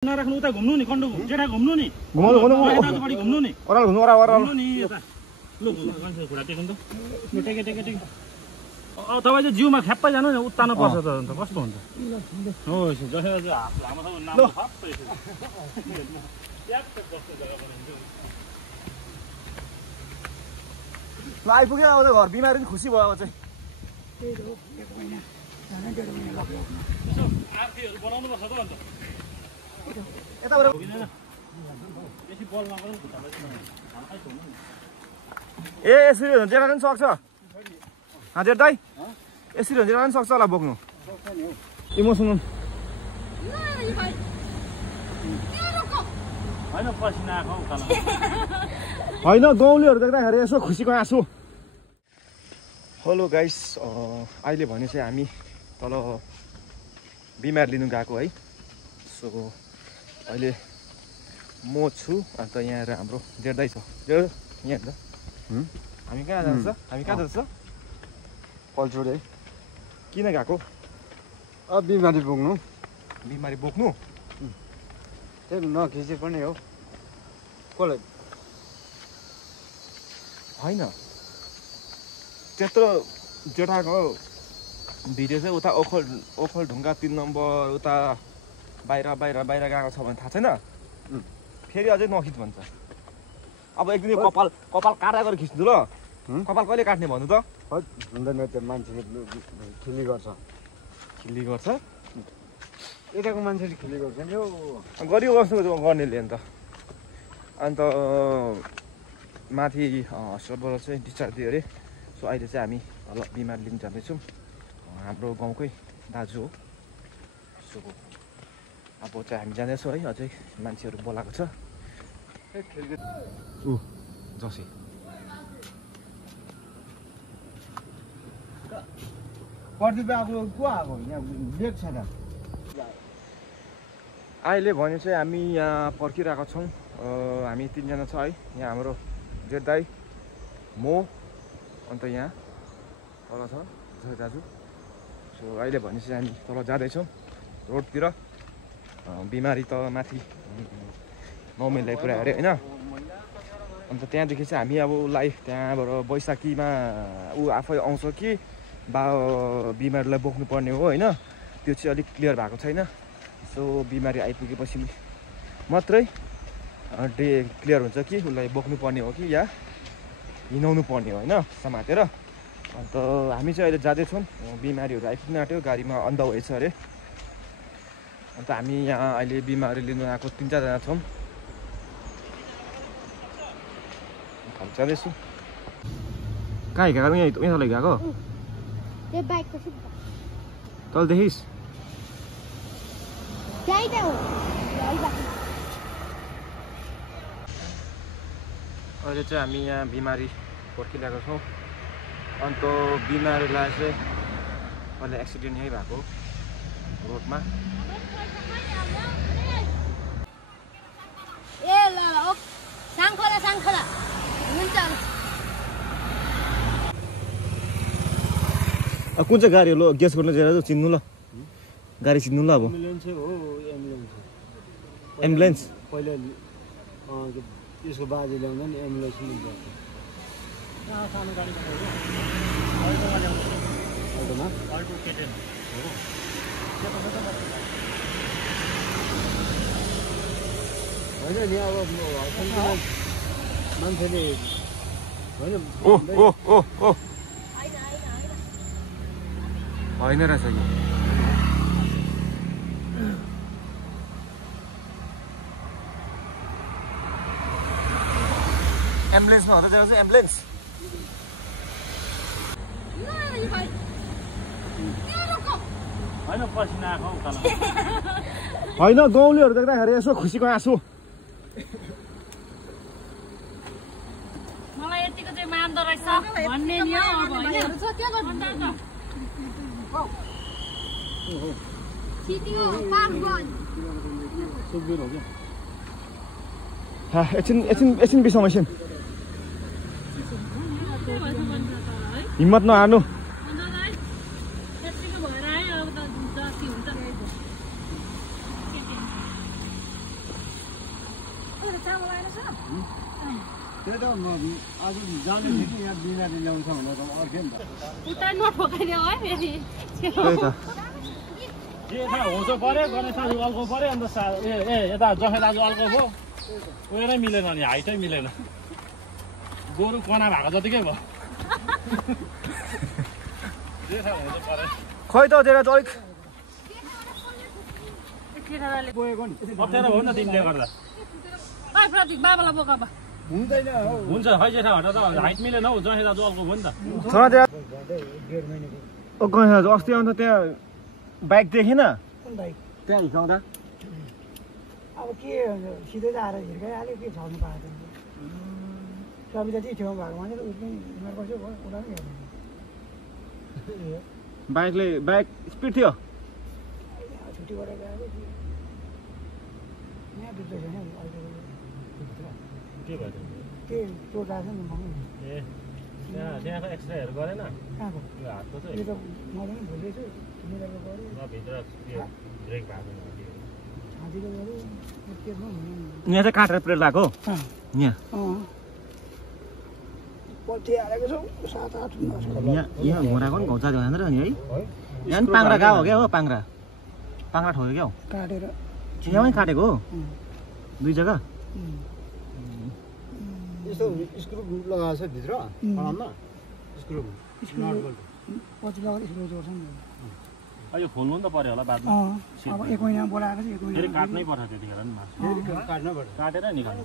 नराख्नु उता घुम्नु नि कण्डो जेठा घुम्नु नि बढी घुम्नु नि ओराल घुम्नु ओराल नि यता लु मान्छे खुडा टेक्नु त लु टेके तपाईँ चाहिँ जिउमा ख्याप्पै जानु नि उत्तानो पर्छ त अन्त कस्तो हुन्छ हो जसरी लामो नाम सबै ल आइपुग्यो अब घर बिमारी पनि खुसी भयो अब चाहिँ आरतीहरू बनाउनु पर्छ त अन्त ए यसरी हो जेठा पनि सक्छ जेठ दाइ यसरी हो जेठा पनि सक्छ होला बोक्नु इमोसनल होइन गाउँलेहरू देख्दाखेरि यसो खुसीको आँसु हेलो गाइस अहिले भने चाहिँ हामी तल बिमार लिनु गएको है सो अहिले म छु अन्त यहाँ हाम्रो जेठदाइ छ यहाँ त हामी कहाँ जान्छ हामी कहाँ जान्छ पल्चोरे किन गएको अब बिमारी बोक्नु बिमारी बोक्नु त्यही नखिचे पनि हो कसलाई होइन त्यत्रो जेठाको भिडियो चाहिँ उता ओखल ढुङ्गा 3 नम्बर उता बाहिर गएको छ भने थाहा छैन फेरि अझै नखिच भन्छ अब एक दिन कपाल काटा गरेर खिच्नु ल कपाल कहिले काट्ने भन्नु त हुँदैन त्यो मान्छेले खिली गर्छ यताको मान्छेले खिली गर्छ नि यो गरियो कस्तो गर्नेले अन्त माथि हस्पिटलबाट चाहिँ डिस्चार्ज दियो अरे सो अहिले चाहिँ हामी ल बिमार लिन जाँदैछौँ हाम्रो गाउँकै दाजु हो सो अब चाहिँ हामी जाँदैछौँ है अझै मान्छेहरू बोलाएको छ ऊ जसी प्रदीप अब को आएको यहाँ बेग छ त अहिले भने चाहिँ हामी यहाँ पर्खिरहेको छौँ हामी 3 जना छ है यहाँ हाम्रो जेठ दाइ म अन्त यहाँ तल छ दाजु सो अहिले भने चाहिँ हामी तल जाँदैछौँ रोडतिर बिमारी त माथि 9 माइललाई पुऱ्यायो अरे होइन अन्त त्यहाँदेखि चाहिँ हामी अब उसलाई त्यहाँबाट बैशाखीमा ऊ आफै आउँछ कि बिमारीलाई बोक्नु पर्ने हो होइन त्यो चाहिँ अलिक क्लियर भएको छैन सो बिमारी आइपुगेपछि मात्रै डे क्लियर हुन्छ कि उसलाई बोक्नु पर्ने हो कि या हिँडाउनु पर्ने हो होइन समातेर अन्त हामी चाहिँ अहिले जाँदैछौँ बिमारीहरू आइपुग्न आँट्यो गाडीमा अन्ध भएछ अरे अन्त हामी यहाँ अहिले बिमारी लिनु आएको 3-4 जना छौँ जाँदैछु कहाँ हिँडेको यहाँ तल गएको तल देखिस् अहिले चाहिँ हामी यहाँ बिमारी पर्खिरहेको छौँ अन्त बिमारीलाई चाहिँ अहिले एक्सिडेन्ट यहीँ भएको रोडमा कुन चाहिँ गाडी हो ल गेस गर्नु चाहिँ चिन्नु ल गाडी चिन्नु ल अब एम्बुलेन्स पहिला यसको बाजे ल्याउँदा नि एम्बुलेन्स मिल्छ होइन नि अब मान्छेले होइन होइन रहेछ कि एम्बुलेन्समा हुँदा जान्छ एम्बुलेन्स होइन पसिना आएको उकालो होइन गाउँलेहरू देख्दाखेरि यसो खुसीको आँसु मलाई यतिको चाहिँ मान्दो रहेछ भन्ने नि हो अब हैन के गर्नु छिटियो पार्क गन सुबिर हो के एकछिन बिसौँ एकछिन हिम्मत नहार्नु सामु लाएन सर त्यही त म आज जाने थिएँ कि यहाँ बिमारी ल्याउँछ भनेर त अर्कै नि त उता नठोकाइदियो है फेरि त्यही त यता होचो पर्यो गणेश दाजु अल्को पर्यो अन्त यता जखे दाजु अल्को भयो उयो नै मिलेन नि हाइटै मिलेन गोरु कना भएको जतिकै भयो होचो पर्यो खै त तेरा चाहिँ अलिक केटाले गएको नि अप्ठ्यारो भयो नि त तिमीले गर्दा ओइ प्रतीक बाबालाई बोका बा हुँदैन हौ हुन्छ खै जेठा भनेर त हाइट मिलेन हौ जखे दाजु अल्को भयो नि त छोरा त्यहाँ 1.5 महिनाको ओ गएन अस्ति अन्त त्यहाँ बाइक देखेन कुन बाइक त्यहाँ हिँड्दा अब के सिधै आएर हिर्काइहाल्यो के छल्नु पाएको थिएन कविता चाहिँ छेउमा भएको मान्छे उस पनि बिमार बस्यो भयो उता पनि हेर्नु बाइक स्पिड थियो छुट्टी गरेर गएको यहाँ बित्दै छैन अहिले के भयो के चोट आएको नि मलाई ए त्यहाँको एक्सरेहरू गरेन कहाँको यो हातको चाहिँ यो त मैले पनि भुलेछु मिलेर गऱ्यो भित्र ब्रेक भएको छातीको गऱ्यो त्यसमा हुने यहाँ चाहिँ काटेर प्लेट लगाएको यहाँ पछि हालेको छौ 7-8 यहाँ घोडाको पनि घौचा खाँदैन नि है यहाँ पनि पाङ्रा गएको हो क्या हो पाङ्रा ठोक्यो क्या हो काटेर यहाँमै काटेको हो दुई जग्गा यस्तो स्क्रु लगाएको छ भित्र कलममा स्क्रु पछि लगाएर स्क्रु जोड्छ नि अहिले खोल्नु नि त पर्यो होला बादमा अब 1 महिना बोलाएको छ 1 महिना फेरि काट्नै पर्छ त्यतिखेर नि मासु काट्नु पर्छ काटेर निकाल्नु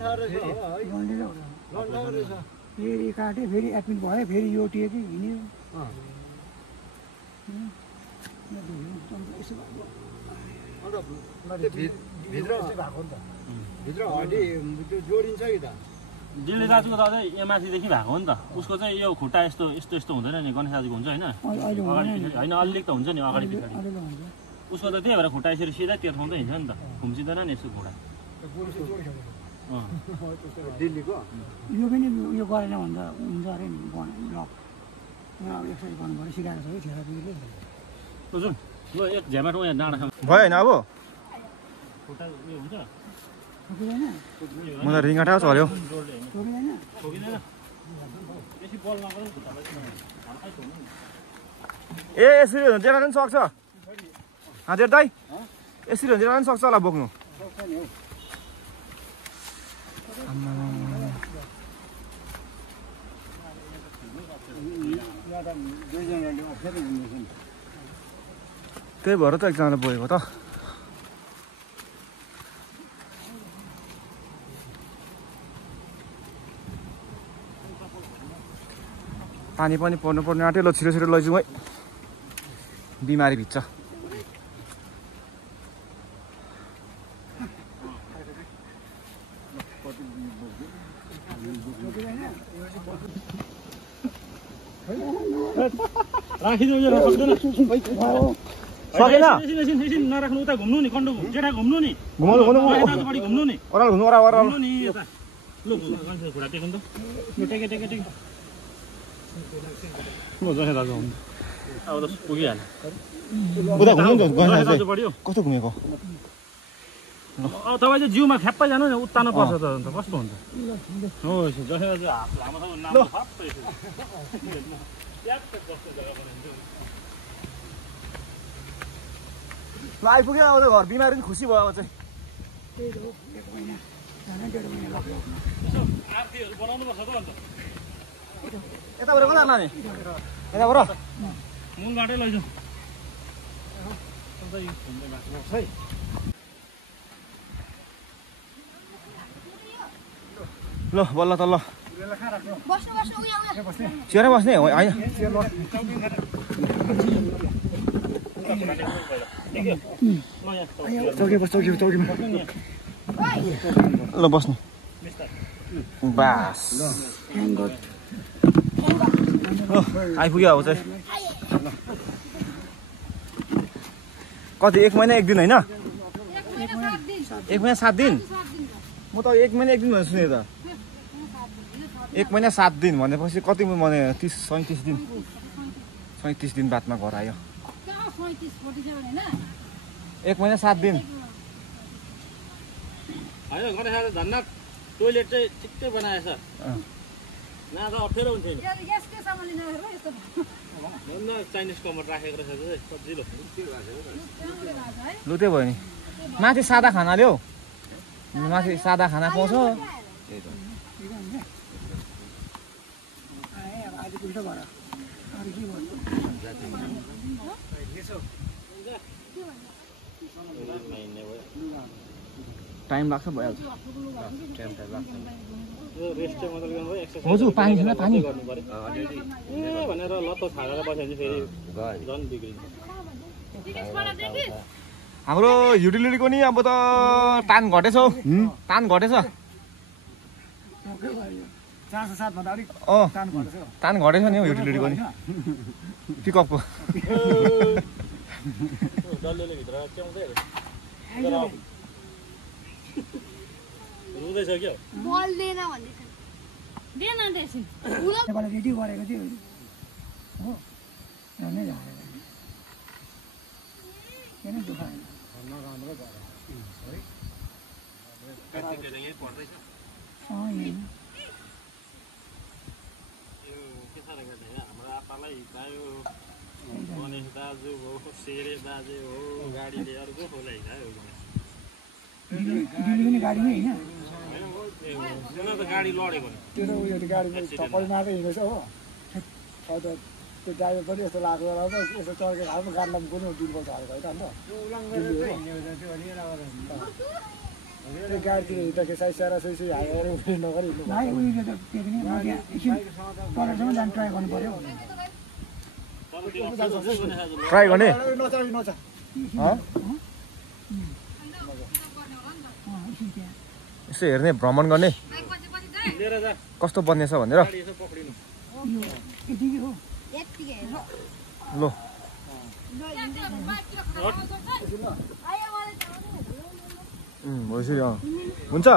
फेरि काट्यो फेरि एडमिट भयो फेरि यो टिएको हिँड्यो भित्र हड्डी त्यो जोडिन्छ कि त दिल्ली दाजुको त अझै एमासीदेखि भएको हो नि त उसको चाहिँ यो खुट्टा यस्तो हुँदैन नि गणेश दाजुको हुन्छ होइन होइन अलिक त हुन्छ नि अगाडि पछाडि उसको त त्यही भएर खुट्टा यसरी सिधा तेर्फाउँदै हिँड्छ नि त घुम्सिँदैन नि यसो खुट्टा दिल्लीको यो पनि यो गरेन भन्दा हुन्छ अरे नि लक अब एक्सर्साइज गर्नु पऱ्यो सिकाएको छ कि थेरापीले जाउँ ल एक झ्यामाटो यहाँ डाँडा खाऊँ भयो होइन अब खुट्टा उयो हुन्छ ठोकिँदैन मलाई रिङ्गाटा चल्यो ठोकिँदैन ठोकिँदैन बेसी बल नगरौँ खुट्टालाई हल्कै छोड्नु नि ए यसरी हो भने जेठा पनि सक्छ हजुर दाइ यसरी हो भने जेठा पनि सक्छ होला बोक्नु त्यही भएर त एकजनाले बोकेको त पानी पनि पर्नुपर्ने आँट्यो ल छिटो छिटो लैजाउँ है बिमारी भित्र राखिदिनु यो सक्दैन सकेन एकछिन नराख्नु उता घुम्नु नि कन्डो जेठा घुम्नु नि बढी घुम्नु नि ओह्रालो घुम्नु ओह्रालो घुम्नु नि यता लु मान्छे खुट्टा टेक्नु त लु टेके ल जखे दाजु हुन्छ अब त पुगिहाल्यो उता घुम्नु नि दाजु बढ्यो कस्तो घुमेको तपाईँ चाहिँ जिउमा ख्याप्पै जानु नि उत्तानो पर्छ त अन्त कस्तो हुन्छ हो जखे दाजु हात लामो छ नाम सबै ल आइपुग्यो अब त घर बिमारी पनि खुसी भयो अब चाहिँ आरतीहरू बनाउनु पर्छ त अन्त यताबाट कता लाने यताबाट मूलबाटै लैजाउँ ल बल्ल त ल चेयर बस्ने होइन चौकीमा ल बस्नु बास आइपुग्यो अब चाहिँ कति 1 महिना 1 दिन होइन 1 महिना 7 दिन म त 1 महिना 1 दिन भनेर सुने त 1 महिना 7 दिन भनेपछि कति भने 37 दिन 37 दिन बादमा घर आयो 1 महिना 7 दिन होइन गणेश धन्यवाद टोइलेट चाहिँ ठिक्कै बनाएछ न त अप्ठ्यारो हुन्थ्यो नि यसकै सामान लिन हेर यस्तो न चाइनिज कमर राखेको रहेछ चाहिँ सजिलो लु त्यो भयो नि माथि सादा खाना ल्याऊ माथि सादा खाना पाउँछ आज पुग्छ भएर अरू के भन्नु टाइम लाग्छ भइहाल्छ हजुर पानी छैन पानी ए भनेर लत्त छाडेर बस्यो फेरि झन् बिग्रिन्छ हाम्रो युटिलिटीको नि अब त तान घटेछ हौ तान घटेछ 407 भन्दा अलिक तान घटेछ नि हौ युटिलिटीको नि पिकअपको डल्लेले भित्र च्याउँदै रुँदैछ क्या बल दिएन भन्दै छ दिएन त्यसै नेपालले रेडी गरेको थियो हो नै झारे किन दुखायो हाम्रो आप्पालाई हिँडायो गणेश दाजु हो शेरे दाजु हो गाडीले अर्को खोला हिँडायो गाडीमै होइन त गाडी लडेको त्यो त उयो गाडीमा थप्पड मार्दै हिँडेछ हो त्यो ड्राइभर पनि यस्तो लाग्यो होला त यसो चर्केर हाल्नु गाडीलाई कुनै दिनुपर्छ हालेको होइन त्यो गाडीतिर हिँड्दाखेरि साइज सारा सही हालेर उयो नगरी हिँड्नु भाइ उयो त के भने एकछिन तलसम्म जानु ट्राई गर्नु पर्यो ट्राई गर्ने यसो हेर्ने भ्रमण गर्ने कस्तो बन्नेछ भनेर ल भइसक्यो हुन्छ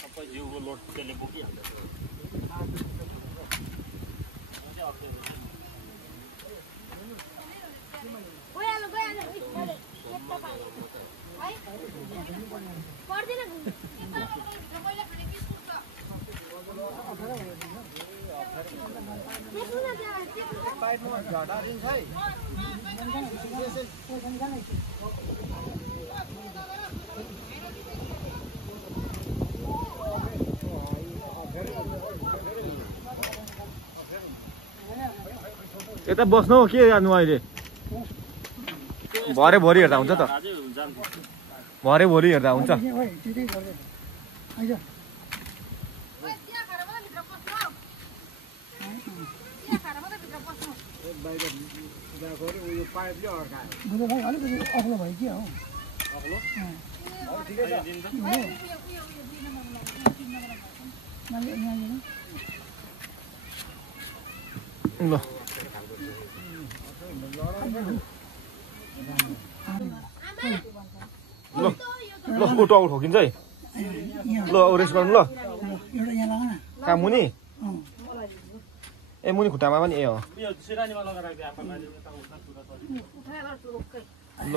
सबै जिउको लोड त्यसले बोकिहाल्छ यता बस्नु के जानु अहिले भरे भोलि हेर्दा हुन्छ त भरे भोलि हेर्दा हुन्छ अलिकति अग्लो भयो कि ल ल उठो आउट ठोकिन्छ है ल रेस्ट गर्नु ल कहाँ मुनि ए मुनि खुट्टामा पनि ए हो यो सिरानीमा लगाएर राख्दै आफूलाई ल